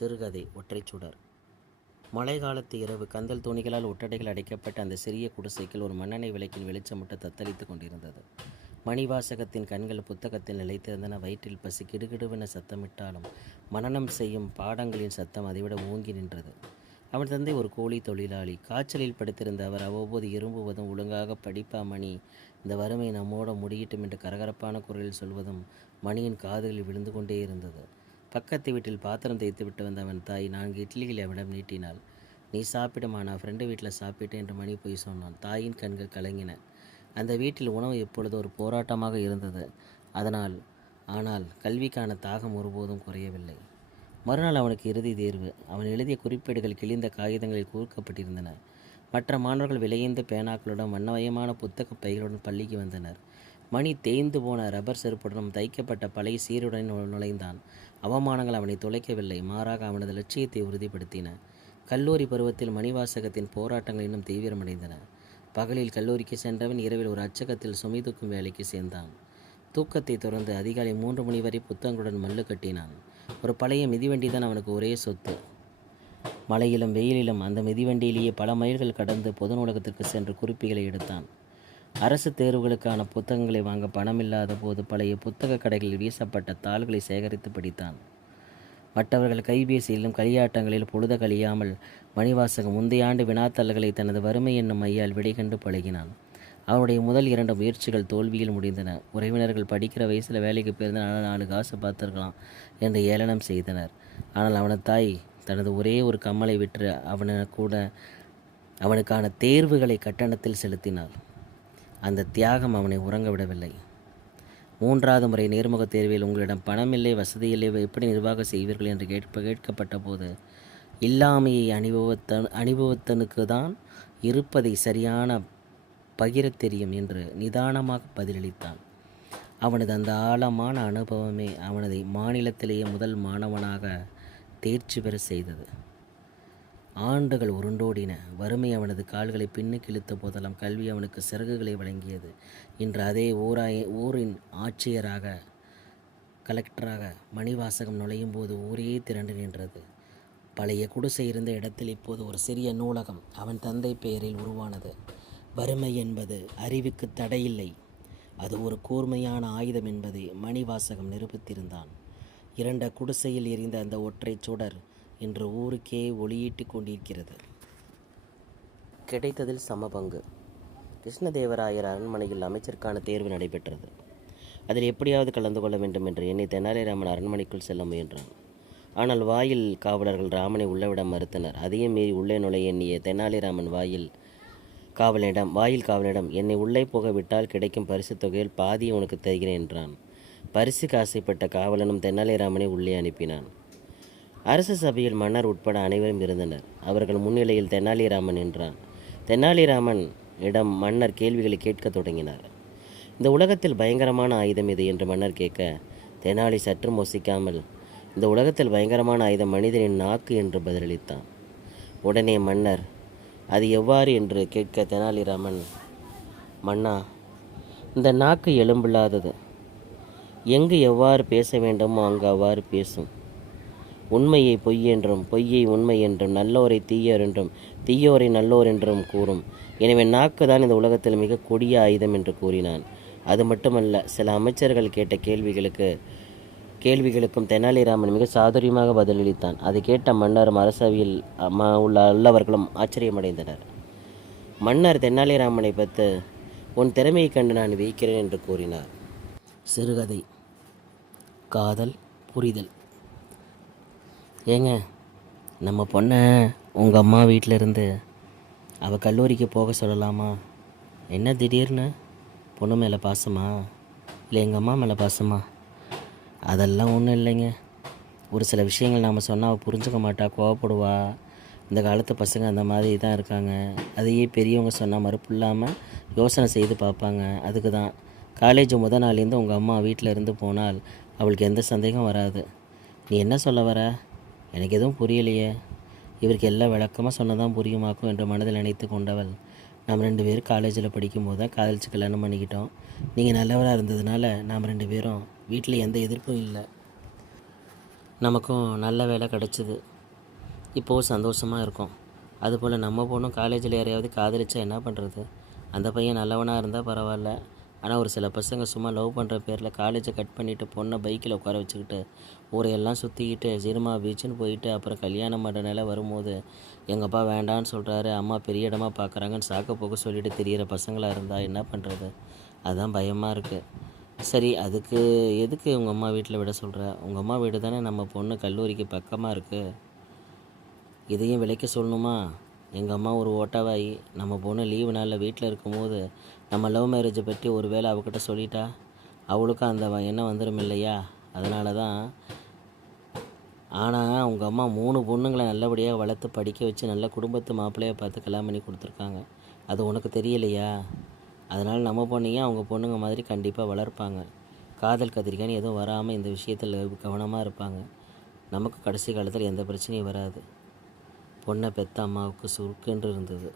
சிறுகதை ஒற்றைச்சுடர். மழை காலத்து இரவு கந்தல் தூணிகளால் ஒட்டடைகள் அடைக்கப்பட்ட அந்த சிறிய குடிசைக்குள் ஒரு மண்ணெண்ணெய் விளக்கின் வெளிச்சமிட்டு தத்தளித்து கொண்டிருந்தது. மணிவாசகத்தின் கண்கள் புத்தகத்தில் நிலைத்திருந்தன. வயிற்றில் பசி கிடுகிடுவென சத்தமிட்டாலும் மனனம் செய்யும் பாடங்களின் சத்தம் அதைவிட ஓங்கி நின்றது. அவன் தந்தை ஒரு கூலி தொழிலாளி. காய்ச்சலில் படுத்திருந்த அவர் அவ்வப்போது இரும்புவதும் ஒழுங்காக படிப்பா மணி, இந்த வறுமை நம்மோட முடியட்டும் என்று கரகரப்பான குரலில் சொல்வதும் மணியின் காதுகளில் விழுந்து கொண்டே இருந்தது. பக்கத்து வீட்டில் பாத்திரம் தேய்த்து விட்டு வந்த அவன் தாய் 4 இட்லிகளை அவனிடம் நீட்டினாள். நீ சாப்பிடுமா, நான் ஃப்ரெண்டு வீட்டில் சாப்பிட்டேன் என்று மணி போய் சொன்னான். தாயின் கண்கள் கலங்கின. அந்த வீட்டில் உணவு எப்பொழுது ஒரு போராட்டமாக இருந்தது. ஆனால் கல்விக்கான தாகம் ஒருபோதும் குறையவில்லை. மறுநாள் அவனுக்கு இறுதி தேர்வு. அவன் எழுதிய குறிப்பேடுகள் கிழிந்த காகிதங்களில் கூர்க்கப்பட்டிருந்தன. மற்ற மாணவர்கள் விலையுந்த பேனாக்களுடன் வண்ணமயமான புத்தக பைகளுடன் பள்ளிக்கு வந்தனர். மணி தேய்ந்து போன ரப்பர் செருப்புடனும் தைக்கப்பட்ட பழைய சீருடன் நுழைந்தான். அவமானங்கள் அவனை துளைக்கவில்லை, மாறாக அவனது லட்சியத்தை உறுதிப்படுத்தின. கல்லூரி பருவத்தில் மணிவாசகத்தின் போராட்டங்கள் இன்னும் தீவிரமடைந்தன. பகலில் கல்லூரிக்கு சென்றவன் இரவில் ஒரு அச்சகத்தில் சுமை தூக்கும் வேலைக்கு சேர்ந்தான். தூக்கத்தை தொடர்ந்து அதிகாலை 3 மணி வரை புத்தகங்களுடன் மல்லு கட்டினான். ஒரு பழைய மிதிவண்டி தான் அவனுக்கு ஒரே சொத்து. மழையிலும் வெயிலிலும் அந்த மிதிவண்டியிலேயே பல மைல்கள் கடந்து பொது நூலகத்திற்கு சென்று குறிப்புகளை எடுத்தான். அரசு தேர்வுகளுக்கான புத்தகங்களை வாங்க பணமில்லாத போது பழைய புத்தக கடைகளில் வீசப்பட்ட தாள்களை சேகரித்து படித்தான். மற்றவர்கள் கைபேசியிலும் களியாட்டங்களில் பொழுத கழியாமல் மணிவாசகம் முந்தைய ஆண்டு வினாத்தல்களை தனது வறுமை என்னும் மையால் விடைகண்டு பழகினான். அவனுடைய முதல் 2 முயற்சிகள் தோல்வியில் முடிந்தன. உறவினர்கள் படிக்கிற வயசில் வேலைக்கு போயிருந்த 4 காசு பார்த்துருக்கலாம் என்று ஏளனம் செய்தனர். ஆனால் அவனது தாய் தனது ஒரே ஒரு கம்மலை விற்று அவனுக்கான தேர்வுகளை கட்டணத்தில் செலுத்தினாள். அந்த தியாகம் அவனை உறங்க விடவில்லை. 3வது முறை நேர்முகத் தேர்வில் உங்களிடம் பணம் இல்லை, வசதி இல்லை, எப்படி நிர்வாகம் செய்வீர்கள் என்று கேட்கப்பட்ட போது இல்லாமையை அனுபவத்தனுக்கு தான் இருப்பதை சரியான பகிரத் தெரியும் என்று நிதானமாக பதிலளித்தான். அவனது அந்த ஆழமான அனுபவமே அவனதை மாநிலத்திலேயே முதல் மாணவனாக தேர்ச்சி பெற செய்தது. ஆண்டுகள் உருண்டோடின. வறுமை அவனது கால்களை பின்னுக்கு இழுத்த போதெல்லாம் கல்வி அவனுக்கு சிறகுகளை வழங்கியது. இன்று அதே ஊரின் ஆட்சியராக, கலெக்டராக மணிவாசகம் நுழையும் போது ஊரே திரண்டு நின்றது. பழைய குடிசை இருந்த இடத்தில் இப்போது ஒரு சிறிய நூலகம் அவன் தந்தை பெயரில் உருவானது. வறுமை என்பது அறிவுக்கு தடையில்லை, அது ஒரு கூர்மையான ஆயுதம் என்பதை மணிவாசகம் நிரூபித்திருந்தான். இருண்ட குடிசையில் எரிந்த அந்த ஒற்றை சுடர் இன்று ஊருக்கே ஒளியீட்டு கொண்டிருக்கிறது. கிடைத்ததில் சமபங்கு. கிருஷ்ணதேவராயர் அரண்மனையில் அமைச்சருக்கான தேர்வு நடைபெற்றது. அதில் எப்படியாவது கலந்து கொள்ள வேண்டும் என்று எண்ணி தெனாலிராமன் அரண்மனைக்குள் செல்ல முயன்றான். ஆனால் வாயில் காவலர்கள் ராமனை உள்ளவிட மறுத்தனர். அதையும் மீறி உள்ளே நுழைய எண்ணிய தெனாலிராமன் வாயில் காவலனிடம் என்னை உள்ளே போக விட்டால் கிடைக்கும் பரிசு தொகையில் பாதியை உனக்கு தருகிறேன் என்றான். பரிசுக்கு ஆசைப்பட்ட காவலனும் தெனாலிராமனை உள்ளே அனுப்பினான். அரசு சபையில் மன்னர் உட்பட அனைவரும் இருந்தனர். அவர்கள் முன்னிலையில் தெனாலிராமன் என்றான். தெனாலிராமன் இடம் மன்னர் கேள்விகளை கேட்க தொடங்கினார். இந்த உலகத்தில் பயங்கரமான ஆயுதம் இது என்று மன்னர் கேட்க, தெனாலி சற்று மொசிக்காமல், இந்த உலகத்தில் பயங்கரமான ஆயுதம் மனிதனின் நாக்கு என்று பதிலளித்தான். உடனே மன்னர் அது எவ்வாறு என்று கேட்க, தெனாலிராமன், மன்னா, இந்த நாக்கு எலும்பில்லாதது. எங்கு எவ்வாறு பேச வேண்டுமோ அங்கு அவ்வாறு பேசும். உண்மையை பொய் என்றும் பொய்யை உண்மை என்றும் நல்லோரை தீயோர் என்றும் தீயோரை நல்லோர் என்றும் கூறும். எனவே நாக்கு தான் இந்த உலகத்தில் மிக கொடிய ஆயுதம் என்று கூறினான். அது மட்டுமல்ல, சில அமைச்சர்கள் கேட்ட கேள்விகளுக்கும் தெனாலிராமன் மிக சாதுரியமாக பதிலளித்தான். அதை கேட்ட மன்னரும் அரசவையில் உள்ளவர்களும் ஆச்சரியமடைந்தனர். மன்னர் தெனாலிராமனை பார்த்து, உன் திறமையை கண்டு நான் வியக்கிறேன் என்று கூறினார். சிறுகதை காதல் புரிதல். ஏங்க, நம்ம பொண்ணை உங்கள் அம்மா வீட்டில் இருந்து அவள் கல்லூரிக்கு போக சொல்லலாமா? என்ன திடீர்னு? பொண்ணு மேலே பாசமா இல்லை எங்கள் அம்மா மேலே பாசமா? அதெல்லாம் ஒன்றும் இல்லைங்க. ஒரு சில விஷயங்கள் நாம் சொன்னால் அவள் புரிஞ்சுக்க மாட்டா, கோவப்படுவா. இந்த காலத்து பசங்க அந்த மாதிரி தான் இருக்காங்க. அதையே பெரியவங்க சொன்னால் மறுப்பு இல்லாமல் யோசனை செய்து பார்ப்பாங்க. அதுக்கு தான் காலேஜ் முதல் நாள்லேருந்து உங்கள் அம்மா வீட்டில் இருந்து போனால் அவளுக்கு எந்த சந்தேகம் வராது. நீ என்ன சொல்ல வர? எனக்கு எதுவும் புரியலையே. இவருக்கு எல்லாம் விளக்கமாக சொன்னதான் புரியுமாக்கும் என்று மனதில் நினைத்து கொண்டவள், நாம் 2 பேரும் காலேஜில் படிக்கும்போது தான் காதலிச்சு கல்யாணம் பண்ணிக்கிட்டோம். நீங்கள் நல்லவராக இருந்ததுனால நாம் 2 பேரும் வீட்டில் எந்த எதிர்ப்பும் இல்லை. நமக்கும் நல்ல வேலை கிடச்சிது. இப்போது சந்தோஷமாக இருக்கோம். அதுபோல் நம்ம பொண்ணும் காலேஜில் யாரையாவது காதலிச்சா என்ன பண்ணுறது? அந்த பையன் நல்லவனாக இருந்தால் பரவாயில்ல. ஆனால் ஒரு சில பசங்க சும்மா லவ் பண்ணுற பேரில் காலேஜை கட் பண்ணிவிட்டு பொண்ணை பைக்கில் உட்கார வச்சுக்கிட்டு ஊரையெல்லாம் சுற்றிக்கிட்டு சினிமா பீச்சுன்னு போயிட்டு அப்புறம் கல்யாணம் பண்ணுற நிலை வரும்போது எங்கள் அப்பா வேண்டான்னு சொல்கிறாரு, அம்மா பெரிய இடமா பார்க்குறாங்கன்னு சாக்க போக்க சொல்லிட்டு திரியிற பசங்களாக இருந்தால் என்ன பண்ணுறது? அதுதான் பயமாக இருக்குது. சரி, அதுக்கு எதுக்கு உங்கள் அம்மா வீட்டில் விட சொல்கிற? உங்கள் அம்மா வீடு தானே நம்ம பொண்ணு கல்லூரிக்கு பக்கமாக இருக்குது. இதையும் விலைக்கு சொல்லணுமா? எங்கள் அம்மா ஒரு ஓட்டவாயி. நம்ம பொண்ணு லீவு நாளில் வீட்டில் இருக்கும்போது நம்ம லவ் மேரேஜை பற்றி ஒரு வேளை அவகிட்ட சொல்லிட்டா அவளுக்கும் அந்த எண்ணம் வந்துடும் இல்லையா? அதனால தான். ஆனால் உங்கள் அம்மா 3 பொண்ணுங்களை நல்லபடியாக வளர்த்து படிக்க வச்சு நல்ல குடும்பத்து மாப்பிள்ளையை பார்த்து கல்யாணம் பண்ணி கொடுத்துருக்காங்க. அது உனக்கு தெரியலையா? அதனால் நம்ம பொண்ணையும் அவங்க பொண்ணுங்க மாதிரி கண்டிப்பாக வளர்ப்பாங்க. காதல் கத்திரிக்கான்னு எதுவும் வராமல் இந்த விஷயத்தில் கவனமாக இருப்பாங்க. நமக்கு கடைசி காலத்தில் எந்த பிரச்சனையும் வராது. பொண்ணை பெற்ற அம்மாவுக்கு சுருக்கென்று இருந்தது.